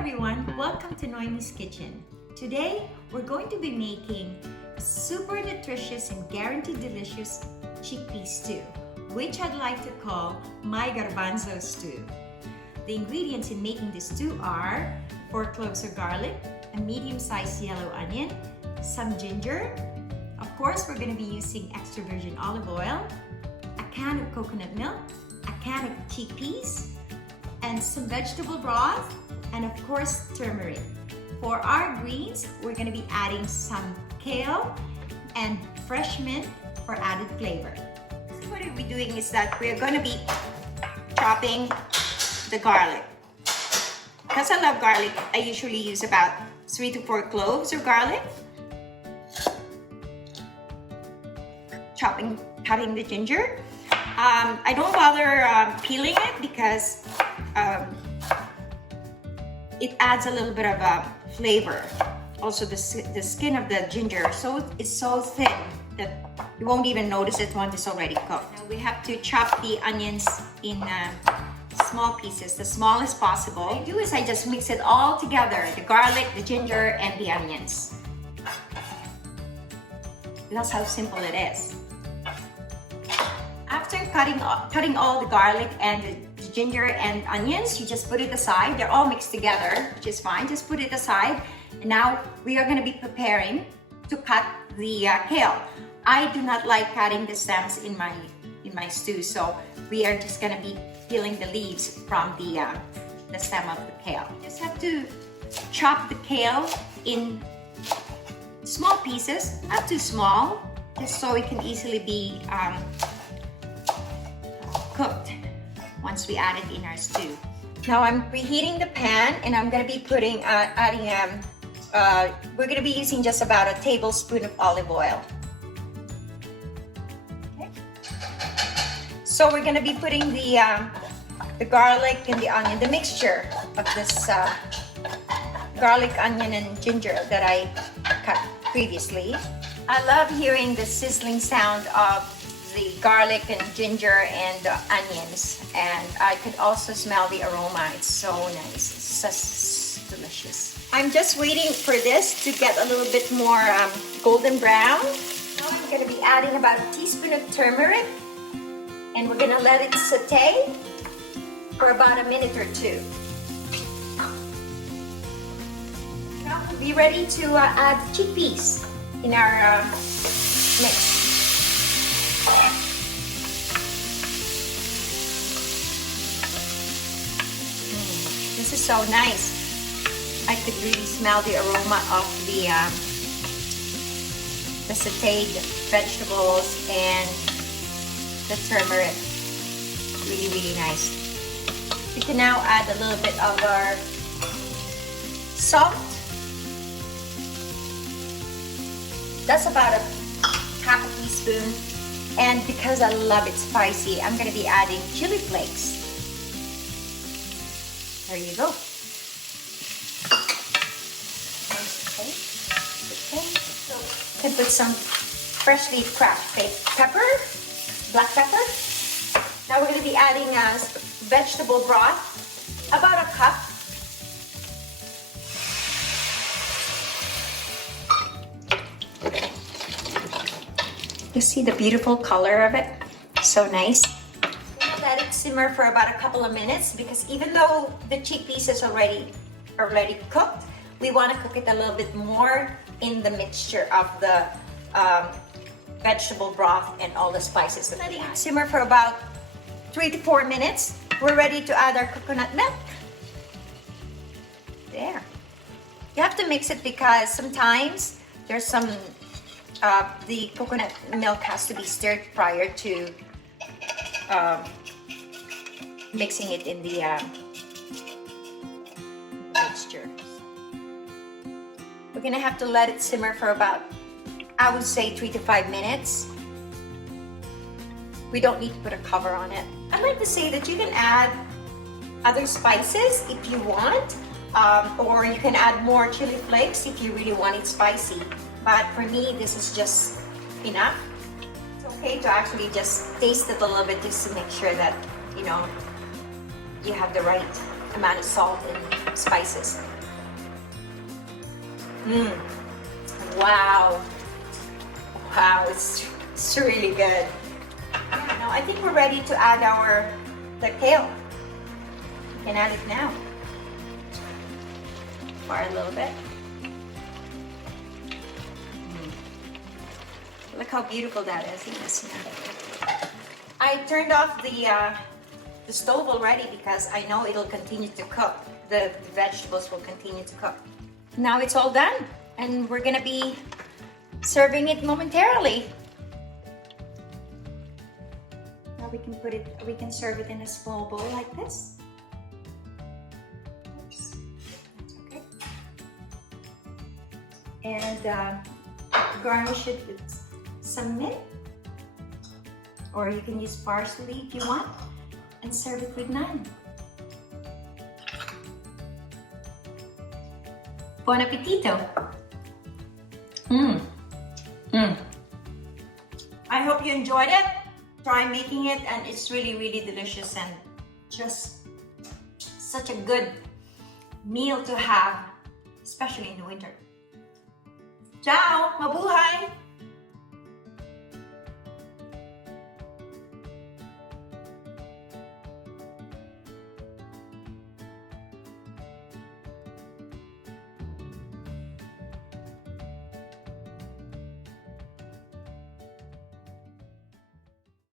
everyone, welcome to Noemi's Kitchen. Today, we're going to be making a super nutritious and guaranteed delicious chickpea stew, which I'd like to call my Garbanzo stew. The ingredients in making this stew are 4 cloves of garlic, a medium-sized yellow onion, some ginger. Of course, we're going to be using extra virgin olive oil, a can of coconut milk, a can of chickpeas, and some vegetable broth, and of course turmeric. For our greens, we're going to be adding some kale and fresh mint for added flavor. So what we'll be doing is that we're going to be chopping the garlic. Because I love garlic, I usually use about 3 to 4 cloves of garlic. Cutting the ginger. I don't bother peeling it because it adds a little bit of a flavor. Also, the skin of the ginger is so thin that you won't even notice it once it's already cooked. Now we have to chop the onions in small pieces, the smallest possible. What I do is I just mix it all together, the garlic, the ginger, and the onions. That's how simple it is. After cutting all the garlic and the ginger and onions, you just put it aside. They're all mixed together, which is fine. Just put it aside. And now we are going to be preparing to cut the kale. I do not like cutting the stems in my stew, so we are just going to be peeling the leaves from the stem of the kale. You just have to chop the kale in small pieces, not too small, just so it can easily be cooked once we add it in our stew. Now I'm preheating the pan and I'm going to be we're going to be using just about a tablespoon of olive oil. Okay. So we're going to be putting the garlic and the onion, the mixture of this garlic, onion, and ginger that I cut previously. I love hearing the sizzling sound of the garlic and ginger and the onions, and I could also smell the aroma. It's so nice. It's just delicious. I'm just waiting for this to get a little bit more golden brown. Now I'm going to be adding about a teaspoon of turmeric, and we're going to let it saute for about a minute or two. Now we'll be ready to add chickpeas in our mix. This is so nice. I could really smell the aroma of the sauteed vegetables and the turmeric. Really, really nice. We can now add a little bit of our salt. That's about a half a teaspoon. And because I love it spicy, I'm going to be adding Chile Flakes. There you go. So, you can put some freshly cracked pepper, black pepper. Now we're going to be adding vegetable broth, about a cup. You see the beautiful color of it? So nice. Let it simmer for about a couple of minutes because even though the chickpeas is already cooked, we want to cook it a little bit more in the mixture of the vegetable broth and all the spices. Let it simmer for about 3 to 4 minutes. We're ready to add our coconut milk. There. You have to mix it because sometimes there's some the coconut milk has to be stirred prior to mixing it in the mixture. We're gonna have to let it simmer for about, I would say, 3 to 5 minutes. We don't need to put a cover on it. I'd like to say that you can add other spices if you want, or you can add more chili flakes if you really want it spicy. But for me, this is just enough. It's okay to actually just taste it a little bit just to make sure that, you know, you have the right amount of salt and spices. Wow. Wow, it's really good. Yeah, now I think we're ready to add the kale. You can add it now. For a little bit. Look how beautiful that is. Yes. I turned off the stove already because I know it'll continue to cook. The vegetables will continue to cook. Now it's all done, and we're gonna be serving it momentarily. Now we can serve it in a small bowl like this. Oops. That's okay. And garnish it with some mint, or you can use parsley if you want, and serve it with naan. Buon appetito! I hope you enjoyed it. Try making it, and it's really, really delicious and just such a good meal to have, especially in the winter. Ciao! Mabuhay!